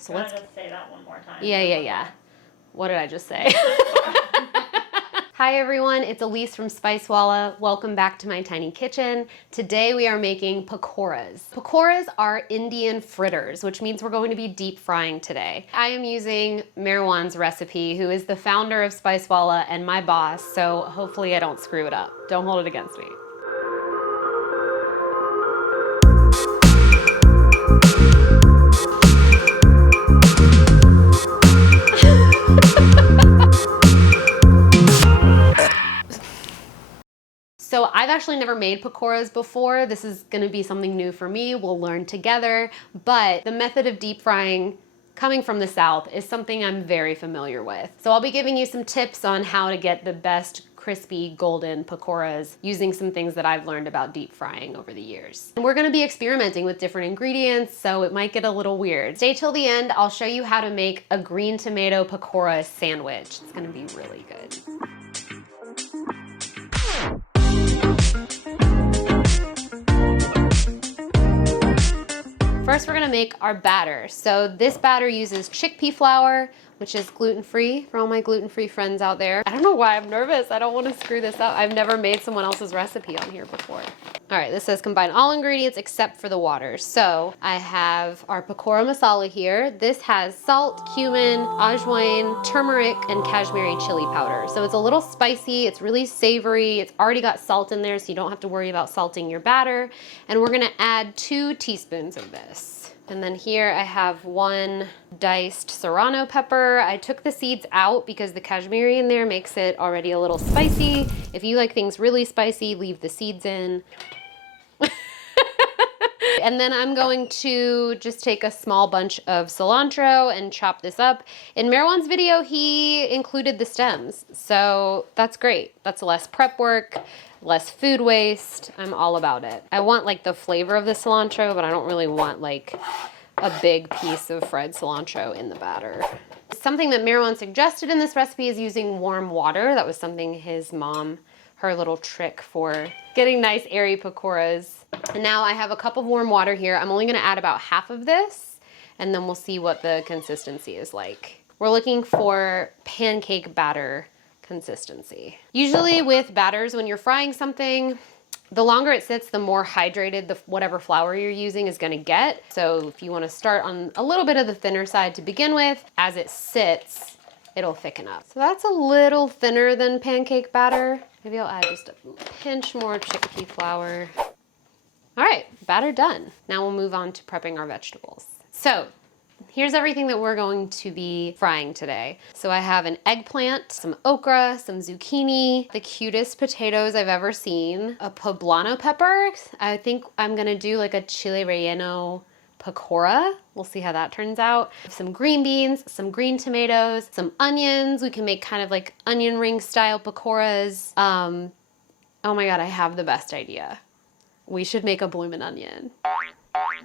So let's just say that one more time. Yeah. What did I just say? Hi everyone, it's Alyse from Spicewalla. Welcome back to my tiny kitchen. Today we are making pakoras. Pakoras are Indian fritters, which means we're going to be deep frying today. I am using Meherwan's recipe, who is the founder of Spicewalla and my boss, so hopefully I don't screw it up. Don't hold it against me. So I've actually never made pakoras before. This is gonna be something new for me. We'll learn together, but the method of deep frying coming from the South is something I'm very familiar with. So I'll be giving you some tips on how to get the best crispy golden pakoras using some things that I've learned about deep frying over the years. And we're gonna be experimenting with different ingredients, so it might get a little weird. Stay till the end, I'll show you how to make a green tomato pakora sandwich. It's gonna be really good. First, we're gonna make our batter. So this batter uses chickpea flour, which is gluten-free for all my gluten-free friends out there. I don't know why I'm nervous. I don't wanna screw this up. I've never made someone else's recipe on here before. All right, this says combine all ingredients except for the water. So I have our Pakora Masala here. This has salt, cumin, ajwain, turmeric, and Kashmiri chili powder. So it's a little spicy, it's really savory, it's already got salt in there, so you don't have to worry about salting your batter. And we're gonna add 2 teaspoons of this. And then here I have 1 diced serrano pepper. I took the seeds out because the Kashmiri in there makes it already a little spicy. If you like things really spicy, leave the seeds in. And then I'm going to just take a small bunch of cilantro and chop this up. In Meherwan's video, he included the stems, so that's great. That's less prep work, less food waste. I'm all about it. I want like the flavor of the cilantro, but I don't really want like a big piece of fried cilantro in the batter. Something that Meherwan suggested in this recipe is using warm water. That was something his mom, her little trick for getting nice airy pakoras. And now I have a cup of warm water here. I'm only gonna add about half of this, and then we'll see what the consistency is like. We're looking for pancake batter consistency. Usually with batters, when you're frying something, the longer it sits, the more hydrated whatever flour you're using is gonna get. So if you wanna start on a little bit of the thinner side to begin with, as it sits, it'll thicken up. So that's a little thinner than pancake batter. Maybe I'll add just a pinch more chickpea flour. All right, batter done. Now we'll move on to prepping our vegetables. So here's everything that we're going to be frying today. So I have an eggplant, some okra, some zucchini, the cutest potatoes I've ever seen, a poblano pepper. I think I'm gonna do like a chile relleno pakora. We'll see how that turns out. Some green beans, some green tomatoes, some onions. We can make kind of like onion ring style pakoras. Oh my God, I have the best idea. We should make a Bloomin' Onion.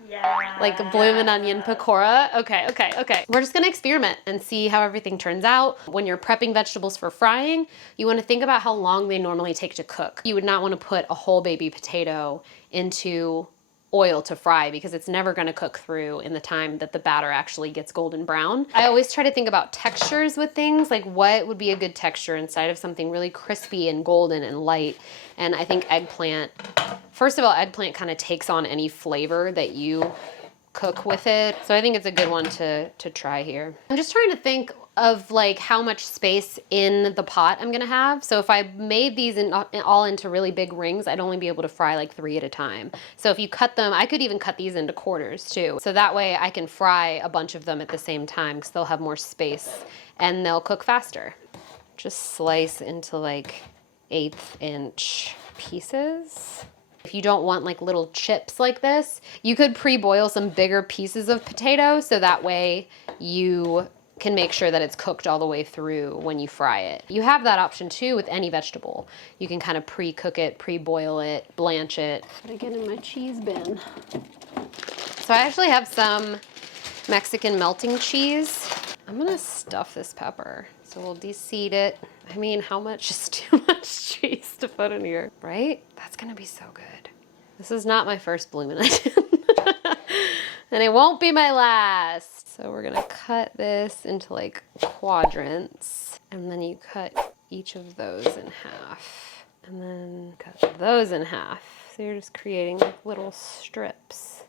Yeah. Like a Bloomin' Onion pakora. Okay. We're just gonna experiment and see how everything turns out. When you're prepping vegetables for frying, you wanna think about how long they normally take to cook. You would not wanna put a whole baby potato into oil to fry because it's never gonna cook through in the time that the batter actually gets golden brown. I always try to think about textures with things, like what would be a good texture inside of something really crispy and golden and light. And I think eggplant, first of all, eggplant kind of takes on any flavor that you cook with it. So I think it's a good one to try here. I'm just trying to think of like how much space in the pot I'm gonna have. So if I made these all into really big rings, I'd only be able to fry like 3 at a time. So if you cut them, I could even cut these into quarters too. So that way I can fry a bunch of them at the same time because they'll have more space and they'll cook faster. Just slice into like 1/8 inch pieces. If you don't want like little chips like this, you could pre-boil some bigger pieces of potato so that way you can make sure that it's cooked all the way through when you fry it. You have that option too with any vegetable. You can kind of pre-cook it, pre-boil it, blanch it. Gotta get in my cheese bin. So I actually have some Mexican melting cheese. I'm gonna stuff this pepper. So we'll de-seed it. I mean, how much is too much cheese to put in here, right? That's gonna be so good. This is not my first Bloomin' Onion. And it won't be my last. So we're gonna cut this into like quadrants. And then you cut each of those in half. And then cut those in half. So you're just creating like little strips.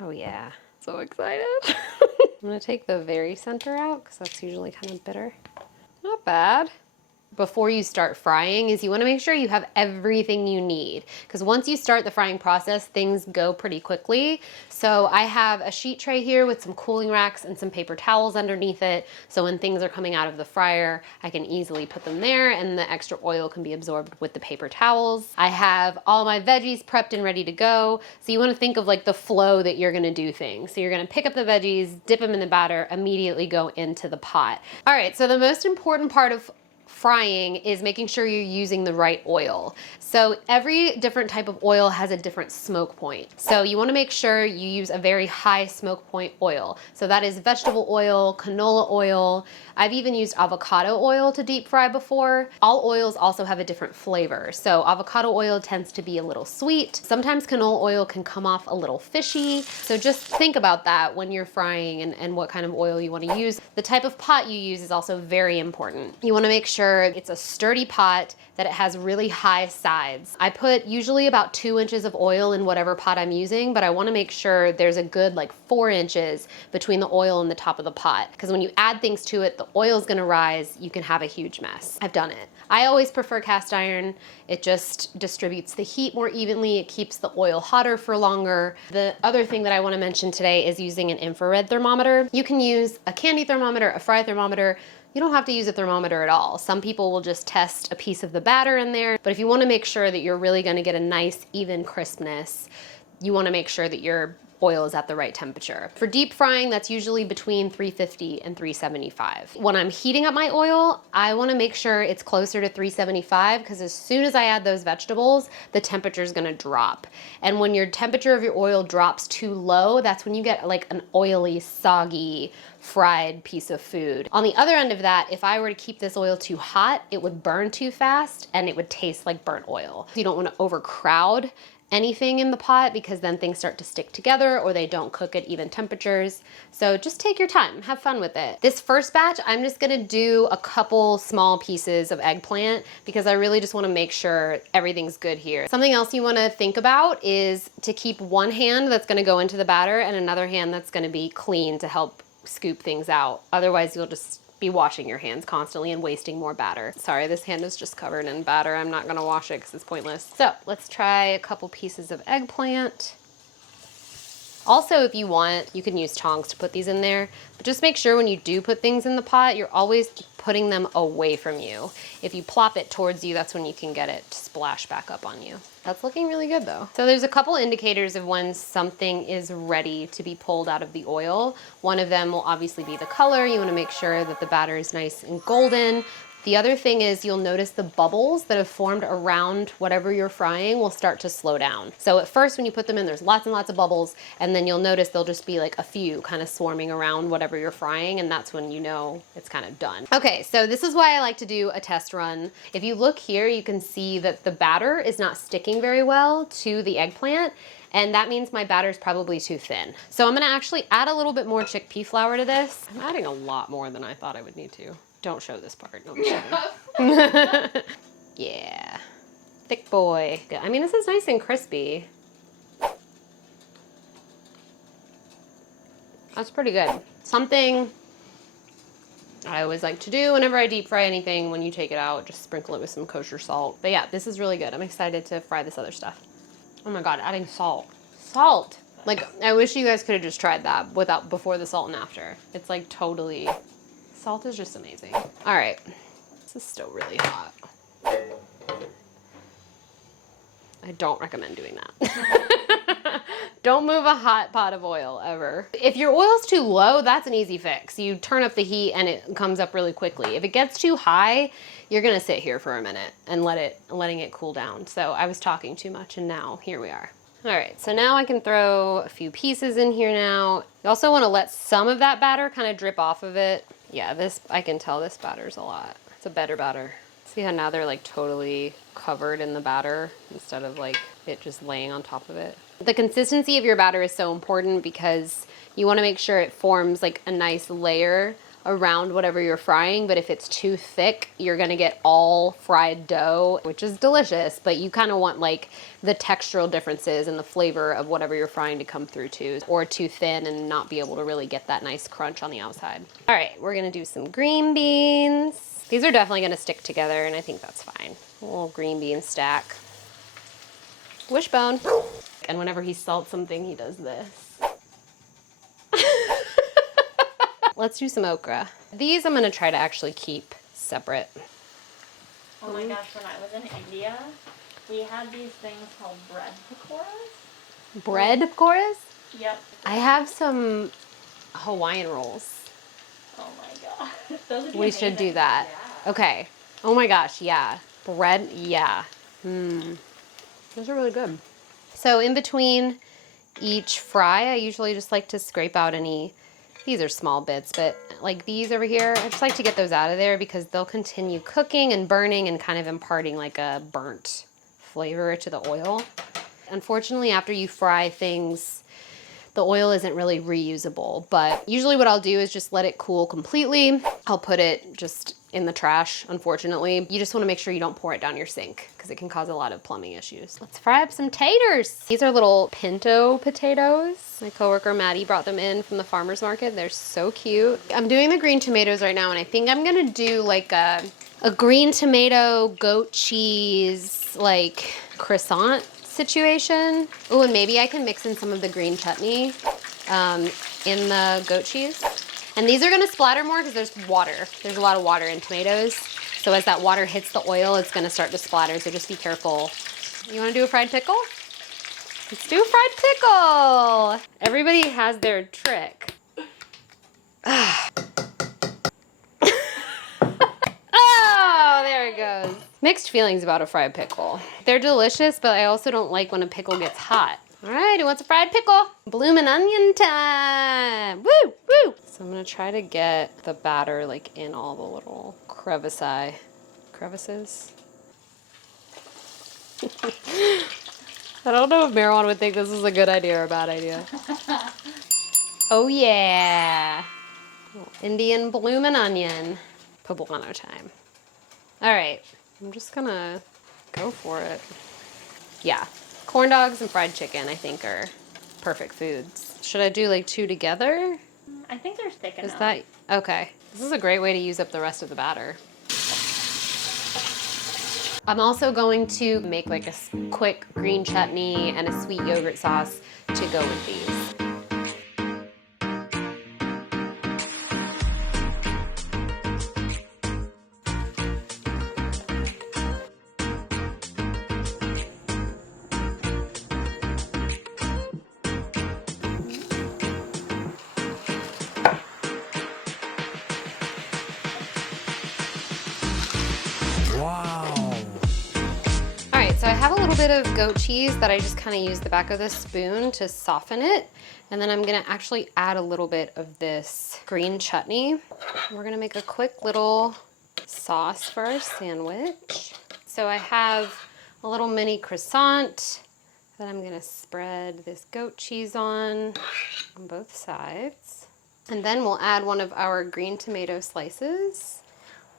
Oh yeah, so excited. I'm gonna take the very center out because that's usually kind of bitter. Not bad. Before you start frying is you want to make sure you have everything you need, because once you start the frying process, things go pretty quickly. So I have a sheet tray here with some cooling racks and some paper towels underneath it, so when things are coming out of the fryer, I can easily put them there and the extra oil can be absorbed with the paper towels. I have all my veggies prepped and ready to go. So you want to think of like the flow that you're going to do things. So you're going to pick up the veggies, dip them in the batter, immediately go into the pot. All right, so the most important part of frying is making sure you're using the right oil. So every different type of oil has a different smoke point. So you want to make sure you use a very high smoke point oil. So that is vegetable oil, canola oil. I've even used avocado oil to deep fry before. All oils also have a different flavor. So avocado oil tends to be a little sweet. Sometimes canola oil can come off a little fishy. So just think about that when you're frying and what kind of oil you want to use. The type of pot you use is also very important. You want to make sure it's a sturdy pot, that it has really high sides. I put usually about 2 inches of oil in whatever pot I'm using, but I want to make sure there's a good like 4 inches between the oil and the top of the pot, because when you add things to it, the oil's gonna rise, you can have a huge mess. I've done it. I always prefer cast iron. It just distributes the heat more evenly. It keeps the oil hotter for longer. The other thing that I want to mention today is using an infrared thermometer. You can use a candy thermometer, a fry thermometer. You don't have to use a thermometer at all. Some people will just test a piece of the batter in there, but if you want to make sure that you're really going to get a nice even crispness, you want to make sure that your oil is at the right temperature. For deep frying, that's usually between 350 and 375. When I'm heating up my oil, I want to make sure it's closer to 375, because as soon as I add those vegetables, the temperature is going to drop. And when your temperature of your oil drops too low, that's when you get like an oily, soggy, fried piece of food. On the other end of that, if I were to keep this oil too hot, it would burn too fast and it would taste like burnt oil. You don't want to overcrowd anything in the pot, because then things start to stick together or they don't cook at even temperatures. So just take your time, have fun with it. This first batch, I'm just gonna do a couple small pieces of eggplant because I really just wanna make sure everything's good here. Something else you wanna think about is to keep one hand that's gonna go into the batter and another hand that's gonna be clean to help scoop things out. Otherwise, you'll just be washing your hands constantly and wasting more batter. Sorry, this hand is just covered in batter. I'm not gonna wash it because it's pointless. So let's try a couple pieces of eggplant. Also, if you want, you can use tongs to put these in there, but just make sure when you do put things in the pot, you're always putting them away from you. If you plop it towards you, that's when you can get it to splash back up on you. That's looking really good though. So there's a couple indicators of when something is ready to be pulled out of the oil. One of them will obviously be the color. You wanna make sure that the batter is nice and golden. The other thing is you'll notice the bubbles that have formed around whatever you're frying will start to slow down. So at first when you put them in, there's lots and lots of bubbles, and then you'll notice there'll just be like a few kind of swarming around whatever you're frying, and that's when you know it's kind of done. Okay, so this is why I like to do a test run. If you look here, you can see that the batter is not sticking very well to the eggplant, and that means my batter is probably too thin. So I'm gonna actually add a little bit more chickpea flour to this. I'm adding a lot more than I thought I would need to. Don't show this part. No, yeah. Thick boy. I mean, this is nice and crispy. That's pretty good. Something I always like to do whenever I deep fry anything, when you take it out, just sprinkle it with some kosher salt. But yeah, this is really good. I'm excited to fry this other stuff. Oh my God, adding salt. Salt! Like, I wish you guys could have just tried that before the salt and after. It's like totally... Salt is just amazing. All right, this is still really hot. I don't recommend doing that. Don't move a hot pot of oil ever. If your oil's too low, that's an easy fix. You turn up the heat and it comes up really quickly. If it gets too high, you're gonna sit here for a minute and letting it cool down. So I was talking too much and now here we are. All right, so now I can throw a few pieces in here now. You also wanna let some of that batter kind of drip off of it. Yeah, I can tell this batter's a lot. It's a better batter. See how now they're like totally covered in the batter instead of like it just laying on top of it. The consistency of your batter is so important because You want to make sure it forms like a nice layer around whatever you're frying, but if it's too thick, you're gonna get all fried dough, which is delicious, but you kind of want like the textural differences and the flavor of whatever you're frying to come through too, or too thin and not be able to really get that nice crunch on the outside. All right, we're gonna do some green beans. These are definitely gonna stick together, and I think that's fine. A little green bean stack. Wishbone. And whenever he salts something, he does this. Let's do some okra. These I'm gonna try to actually keep separate. Oh my gosh, when I was in India, we had these things called bread pakoras. Bread pakoras? Yep. I have some Hawaiian rolls. Oh my god. Those would be We should do amazing. that. Yeah. Okay. Oh my gosh, yeah. Bread, yeah. Those are really good. So in between each fry, I usually just like to scrape out any, these are small bits, but like these over here, I just like to get those out of there because they'll continue cooking and burning and kind of imparting like a burnt flavor to the oil. Unfortunately, after you fry things, the oil isn't really reusable, but usually what I'll do is just let it cool completely. I'll put it just in the trash, unfortunately. You just wanna make sure you don't pour it down your sink because it can cause a lot of plumbing issues. Let's fry up some taters. These are little pinto potatoes. My coworker Maddie brought them in from the farmer's market. They're so cute. I'm doing the green tomatoes right now, and I think I'm gonna do like a green tomato, goat cheese, like croissant situation. Oh, and maybe I can mix in some of the green chutney in the goat cheese. And these are gonna splatter more because there's water. There's a lot of water in tomatoes. So as that water hits the oil, it's gonna start to splatter, so just be careful. You wanna do a fried pickle? Let's do a fried pickle! Everybody has their trick. Oh, there it goes. Mixed feelings about a fried pickle. They're delicious, but I also don't like when a pickle gets hot. All right, who wants a fried pickle? Bloomin' Onion time! Woo, woo! So I'm gonna try to get the batter like in all the little crevices. I don't know if Meherwan would think this is a good idea or a bad idea. Oh yeah! Indian bloomin' onion. Poblano time. All right, I'm just gonna go for it. Yeah, corn dogs and fried chicken I think are perfect foods. Should I do like two together? I think they're thick enough. Is that, okay. This is a great way to use up the rest of the batter. I'm also going to make like a quick green chutney and a sweet yogurt sauce to go with these. So I have a little bit of goat cheese that I just kind of use the back of the spoon to soften it. And then I'm gonna actually add a little bit of this green chutney. We're gonna make a quick little sauce for our sandwich. So I have a little mini croissant that I'm gonna spread this goat cheese on both sides. And then we'll add one of our green tomato slices.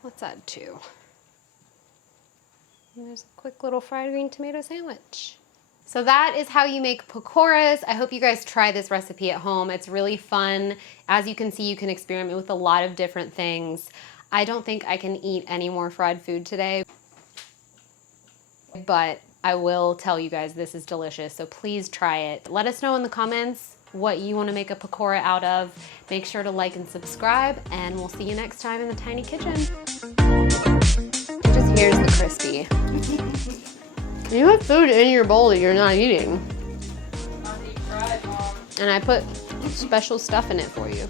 Let's add two. And there's a quick little fried green tomato sandwich. So that is how you make pakoras. I hope you guys try this recipe at home. It's really fun. As you can see, you can experiment with a lot of different things. I don't think I can eat any more fried food today, but I will tell you guys this is delicious, so please try it. Let us know in the comments what you want to make a pakora out of. Make sure to like and subscribe, and we'll see you next time in the tiny kitchen. Here's the crispy. You have food in your bowl that you're not eating. Not deep fried, Mom. And I put special stuff in it for you.